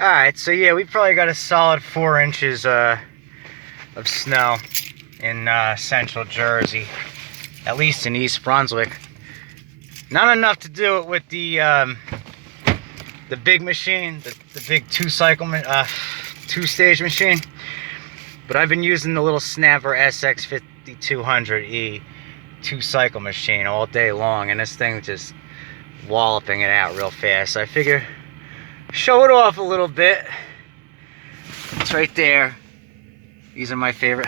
Alright, so yeah, we probably got a solid 4 inches of snow in central Jersey, at least in East Brunswick. Not enough to do it with the big machine, the big two-stage machine, but I've been using the little snapper SX5200E 2-cycle machine all day long, and this thing just walloping it out real fast. So I figure show it off a little bit. It's right there. These are my favorite.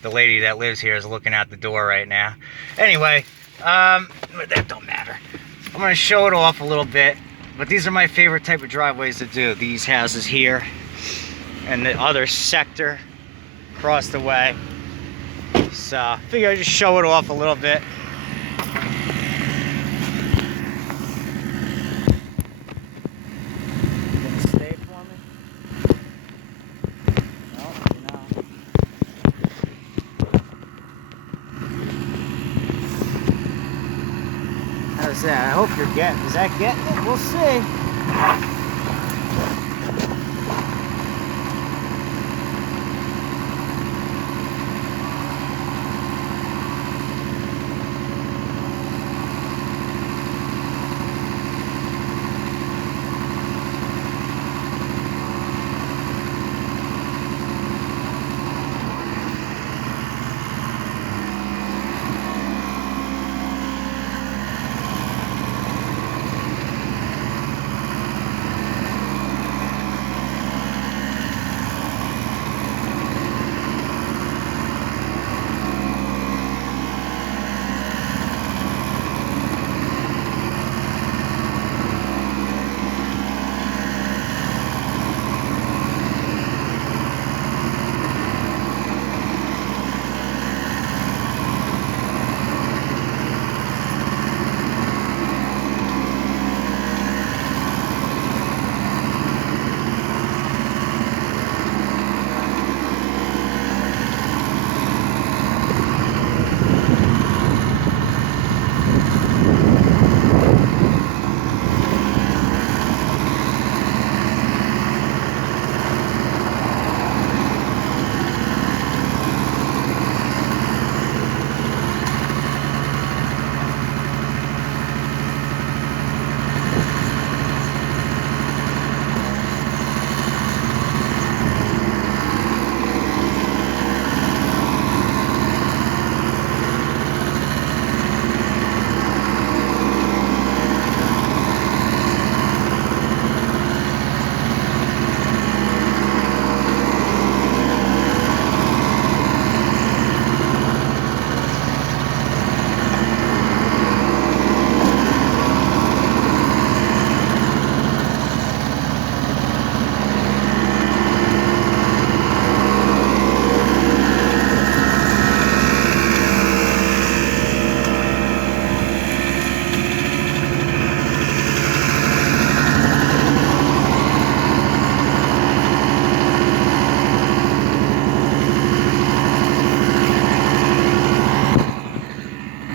The lady that lives here is looking out the door right now. Anyway, but that don't matter. I'm gonna show it off a little bit, but these are my favorite type of driveways to do. These houses here and the other sector across the way. So I figure I'd just show it off a little bit. How's that? I hope you're getting. Is that getting it? We'll see.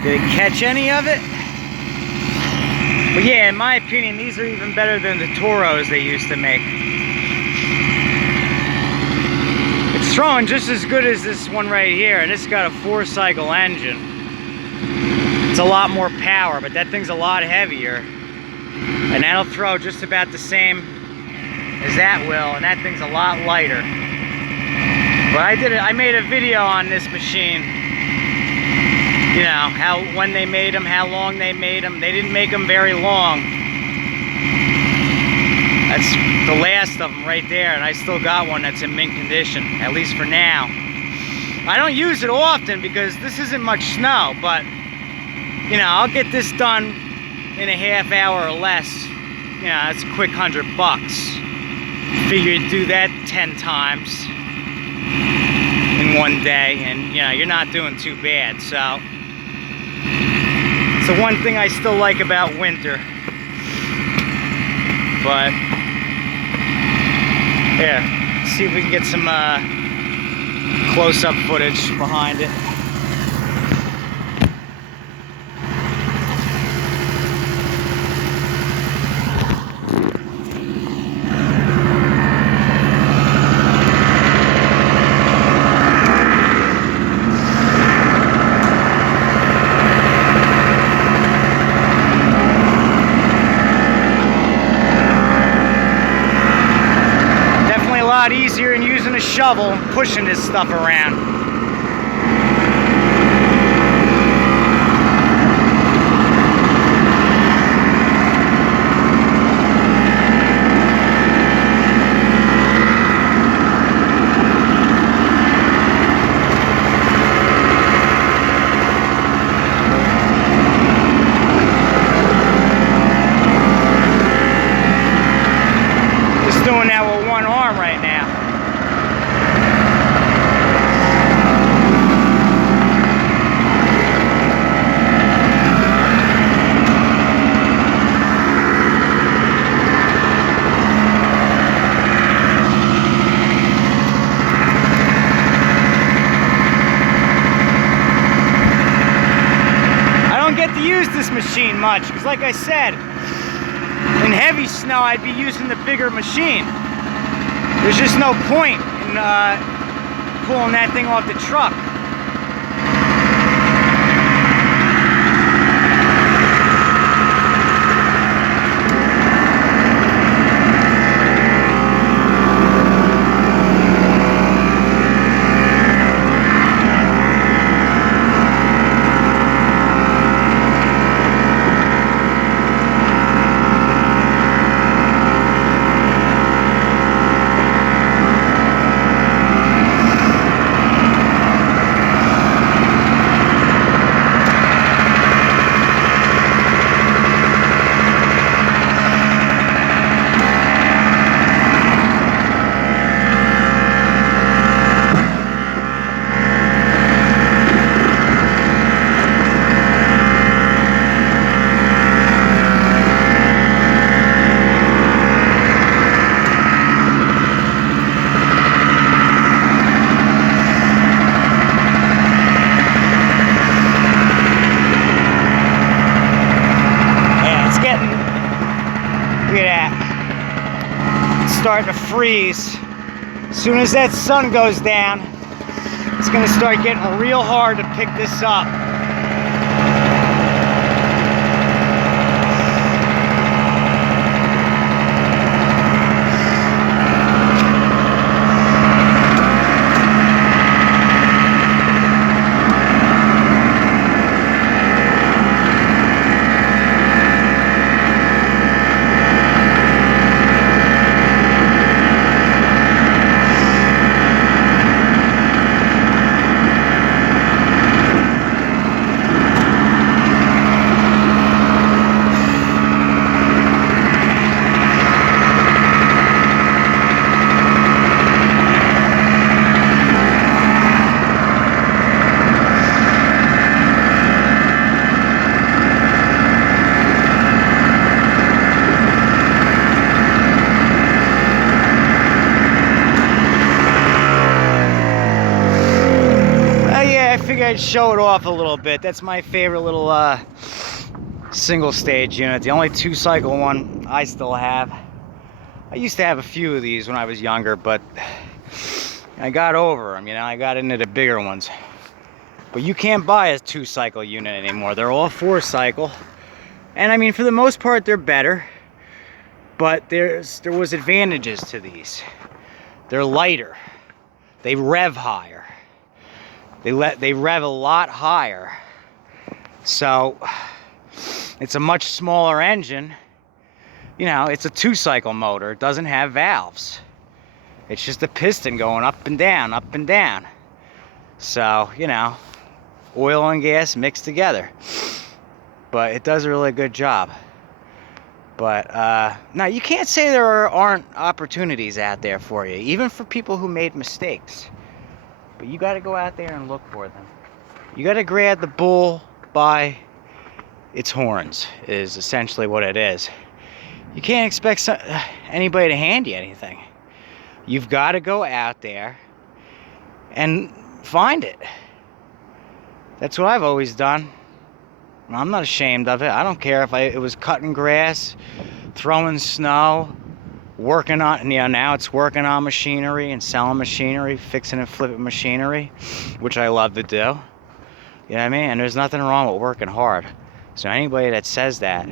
Did it catch any of it? But yeah, in my opinion, these are even better than the Toros they used to make. It's throwing just as good as this one right here, and it's got a 4-cycle engine. It's a lot more power, but that thing's a lot heavier. And that'll throw just about the same as that will, and that thing's a lot lighter. But I made a video on this machine. You know, when they made them, how long they made them. They didn't make them very long. That's the last of them right there, and I still got one that's in mint condition, at least for now. I don't use it often because this isn't much snow, but, you know, I'll get this done in a half hour or less. You know, that's a quick $100. Figure you do that 10 times in one day, and, you know, you're not doing too bad, so. It's the one thing I still like about winter. But yeah, let's see if we can get some close-up footage behind it. shovel pushing this stuff around. Doing that with one arm right now. I don't get to use this machine much because, like I said, in heavy snow, I'd be using the bigger machine. There's just no point in pulling that thing off the truck. Starting to freeze. As soon as that sun goes down, it's going to start getting real hard to pick this up. I'd show it off a little bit. That's my favorite little single stage unit. The only 2-cycle one I still have. I used to have a few of these when I was younger, but I got over them, you know. I got into the bigger ones. But you can't buy a 2-cycle unit anymore. They're all 4-cycle. And I mean, for the most part, they're better. But there was advantages to these. They're lighter. They rev higher. They rev a lot higher. So it's a much smaller engine. You know, it's a 2-cycle motor. It doesn't have valves. It's just a piston going up and down, up and down. So, you know, oil and gas mixed together. But it does a really good job. But now you can't say there aren't opportunities out there for you, even for people who made mistakes. But you got to go out there and look for them. You got to grab the bull by its horns, is essentially what it is. You can't expect anybody to hand you anything. You've got to go out there and find it. That's what I've always done. I'm not ashamed of it. I don't care if it was cutting grass, throwing snow, working on, you know, now it's working on machinery and selling machinery, fixing and flipping machinery, which I love to do. You know what I mean? And there's nothing wrong with working hard. So anybody that says that,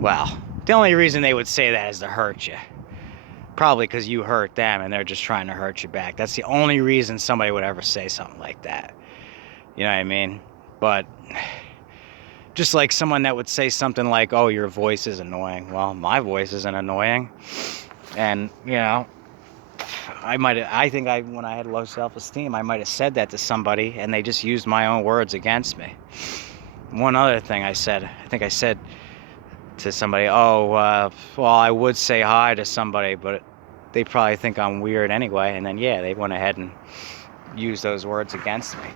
well, the only reason they would say that is to hurt you. Probably because you hurt them and they're just trying to hurt you back. That's the only reason somebody would ever say something like that. You know what I mean? But just like someone that would say something like, oh, your voice is annoying. Well, my voice isn't annoying. And, you know, when I had low self-esteem, I might have said that to somebody and they just used my own words against me. One other thing I think I said to somebody, oh, well, I would say hi to somebody, but they probably think I'm weird anyway. And then, yeah, they went ahead and used those words against me.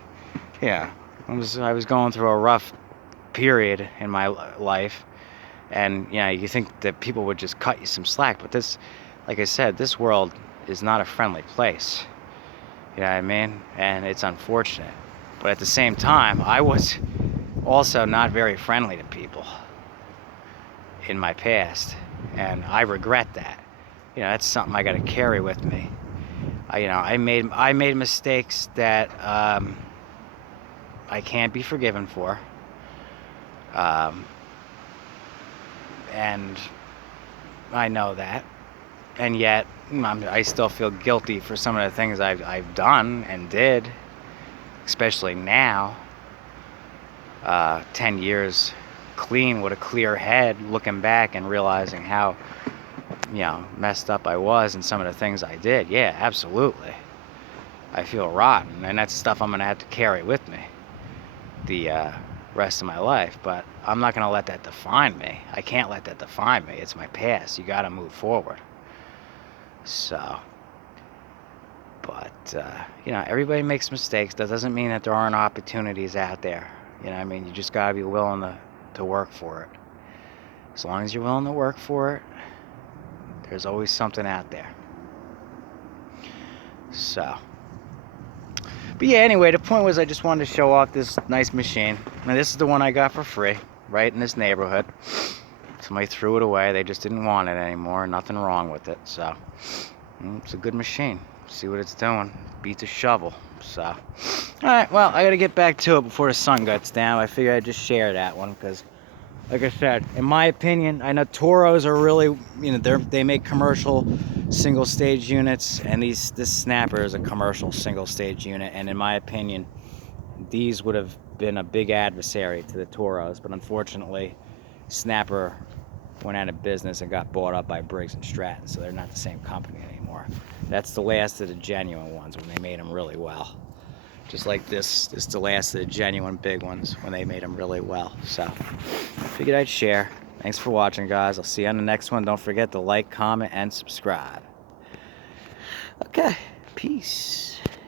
Yeah, I was going through a rough period in my life, and you know, you think that people would just cut you some slack, but this, like I said, this world is not a friendly place. You know what I mean? And it's unfortunate, but at the same time, I was also not very friendly to people in my past, and I regret that. You know, that's something I got to carry with me. I made mistakes that I can't be forgiven for, and I know that, and yet I still feel guilty for some of the things I've done and did, especially now, 10 years clean with a clear head, looking back and realizing how, you know, messed up I was and some of the things I did. Yeah, absolutely. I feel rotten, and that's stuff I'm gonna have to carry with me the rest of my life, but I'm not gonna let that define me. I can't let that define me. It's my past. You gotta move forward. So, but you know, everybody makes mistakes. That doesn't mean that there aren't opportunities out there. You know what I mean? You just gotta be willing to work for it. As long as you're willing to work for it, there's always something out there. So, but yeah, anyway, the point was I just wanted to show off this nice machine. Now, this is the one I got for free, right in this neighborhood. Somebody threw it away. They just didn't want it anymore. Nothing wrong with it. So, it's a good machine. See what it's doing. Beats a shovel. So, all right, well, I got to get back to it before the sun gets down. I figured I'd just share that one because, like I said, in my opinion, I know Toros are really, you know, they make commercial single stage units, and this snapper is a commercial single stage unit, and in my opinion, these would have been a big adversary to the Toros, but unfortunately, Snapper went out of business and got bought up by Briggs and Stratton, so they're not the same company anymore. That's the last of the genuine ones when they made them really well. Just like this is the last of the genuine big ones when they made them really well. So, I figured I'd share. Thanks for watching, guys. I'll see you on the next one. Don't forget to like, comment, and subscribe. Okay, peace.